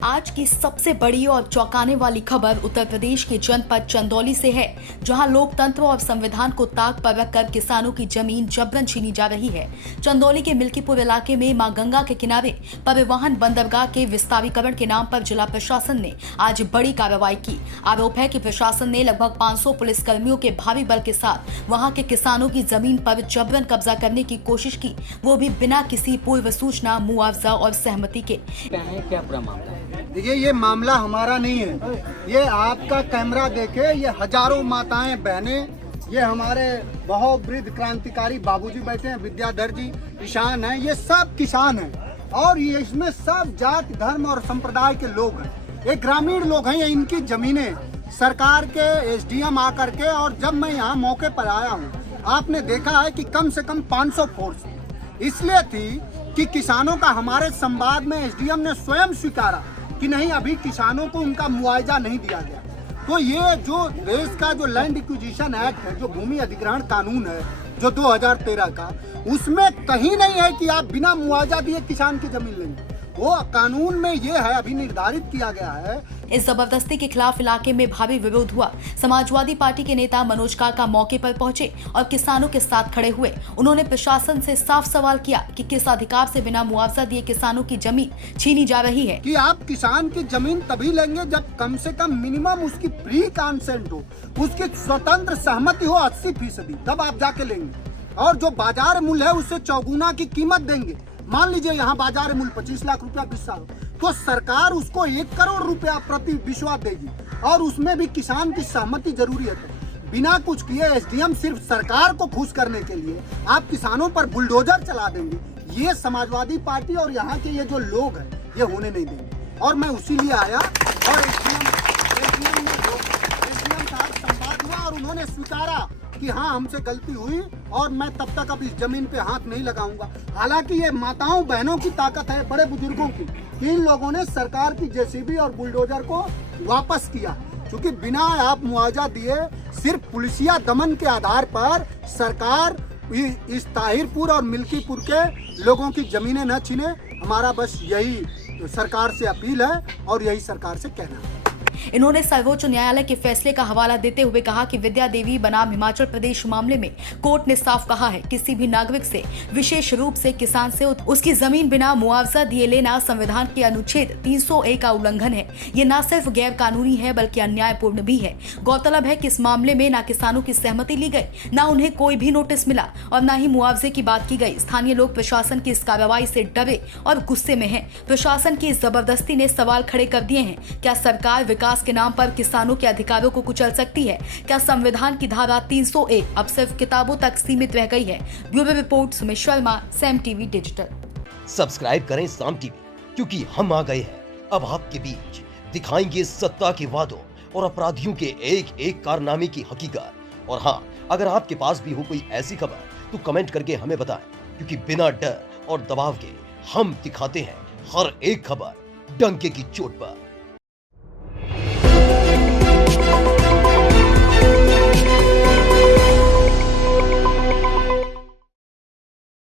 आज की सबसे बड़ी और चौंकाने वाली खबर उत्तर प्रदेश के जनपद चंदौली से है, जहां लोकतंत्र और संविधान को ताक पर रखकर किसानों की जमीन जबरन छीनी जा रही है। चंदौली के मिल्कीपुर इलाके में मां गंगा के किनारे परिवहन बंदरगाह के विस्तारीकरण के नाम पर जिला प्रशासन ने आज बड़ी कार्रवाई की। आरोप है कि प्रशासन ने लगभग 500 पुलिसकर्मियों के भारी बल के साथ वहां के किसानों की जमीन पर जबरन कब्जा करने की कोशिश की, वो भी बिना किसी पूर्व सूचना, मुआवजा और सहमति के। क्या पूरा मामला है? देखिए, ये मामला हमारा नहीं है। ये आपका कैमरा देखे, ये हजारों माताएं बहनें, ये हमारे बहुत वृद्ध क्रांतिकारी बाबूजी बैठे हैं, विद्याधर जी किसान हैं, ये सब किसान हैं और ये इसमें सब जाति धर्म और संप्रदाय के लोग हैं। ये ग्रामीण लोग हैं। ये इनकी जमीनें सरकार के एसडीएम आकर के, और जब मैं यहाँ मौके पर आया हूँ, आपने देखा है कि कम से कम 500 फोर्स इसलिए थी कि किसानों का हमारे संवाद में एसडीएम ने स्वयं स्वीकारा कि नहीं, अभी किसानों को उनका मुआवजा नहीं दिया गया। तो ये जो देश का जो लैंड एक्विजिशन एक्ट है, जो भूमि अधिग्रहण कानून है, जो 2013 का, उसमें कहीं नहीं है कि आप बिना मुआवजा दिए किसान की जमीन लेंगे। वो कानून में ये है, अभी निर्धारित किया गया है। इस जबरदस्ती के खिलाफ इलाके में भारी विरोध हुआ। समाजवादी पार्टी के नेता मनोज काका मौके पर पहुंचे और किसानों के साथ खड़े हुए। उन्होंने प्रशासन से साफ सवाल किया कि किस अधिकार से बिना मुआवजा दिए किसानों की जमीन छीनी जा रही है। कि आप किसान की जमीन तभी लेंगे जब कम से कम मिनिमम उसकी प्री कंसेंट हो, उसकी स्वतंत्र सहमति हो 80%, तब आप जाके लेंगे। और जो बाजार मूल्य है उससे चौगुना की कीमत देंगे। मान लीजिए यहाँ बाजार मूल्य 25 लाख रुपया 20 साल, तो सरकार उसको 1 करोड़ रुपया प्रति विश्वा देगी, और उसमें भी किसान की सहमति जरूरी है। तो बिना कुछ किए एसडीएम सिर्फ सरकार को खुश करने के लिए आप किसानों पर बुलडोजर चला देंगे। ये समाजवादी पार्टी और यहाँ के ये जो लोग हैं, ये होने नहीं देंगे। और मैं उसी लिए आया और एसडीएम साहब संवाद हुआ और उन्होंने स्वीकारा कि हाँ, हमसे गलती हुई और मैं तब तक अब इस जमीन पे हाथ नहीं लगाऊंगा। हालांकि ये माताओं बहनों की ताकत है, बड़े बुजुर्गों की। इन लोगों ने सरकार की जेसीबी और बुलडोजर को वापस किया, क्योंकि बिना आप मुआवजा दिए सिर्फ पुलिसिया दमन के आधार पर सरकार इस ताहिरपुर और मिल्कीपुर के लोगों की जमीनें न छीने। हमारा बस यही सरकार से अपील है और यही सरकार से कहना है। इन्होंने सर्वोच्च न्यायालय के फैसले का हवाला देते हुए कहा कि विद्या देवी बनाम हिमाचल प्रदेश मामले में कोर्ट ने साफ कहा है, किसी भी नागरिक से, विशेष रूप से किसान से उसकी जमीन बिना मुआवजा दिए लेना संविधान के अनुच्छेद 300A का उल्लंघन है। ये न सिर्फ गैर कानूनी है बल्कि अन्यायपूर्ण भी है। गौरतलब है कि इस मामले में न किसानों की सहमति ली गई, न उन्हें कोई भी नोटिस मिला और न ही मुआवजे की बात की गई। स्थानीय लोग प्रशासन की इस कार्रवाई से डरे और गुस्से में है। प्रशासन की इस जबरदस्ती ने सवाल खड़े कर दिए हैं। क्या सरकार विकास के नाम पर किसानों के अधिकारों को कुचल सकती है? क्या संविधान की धारा 300A अब सिर्फ किताबों तक सीमित रह गई है? Bureau report, Sumit Sharma, Sam TV digital. Subscribe करें साम टीवी, क्योंकि हम आ गए हैं अब आपके बीच। दिखाएंगे सत्ता के वादों और अपराधियों के एक एक कारनामे की हकीकत। और हाँ, अगर आपके पास भी हो कोई ऐसी खबर तो कमेंट करके हमें बताएं, क्योंकि बिना डर और दबाव के हम दिखाते हैं हर एक खबर डंके की चोट पर।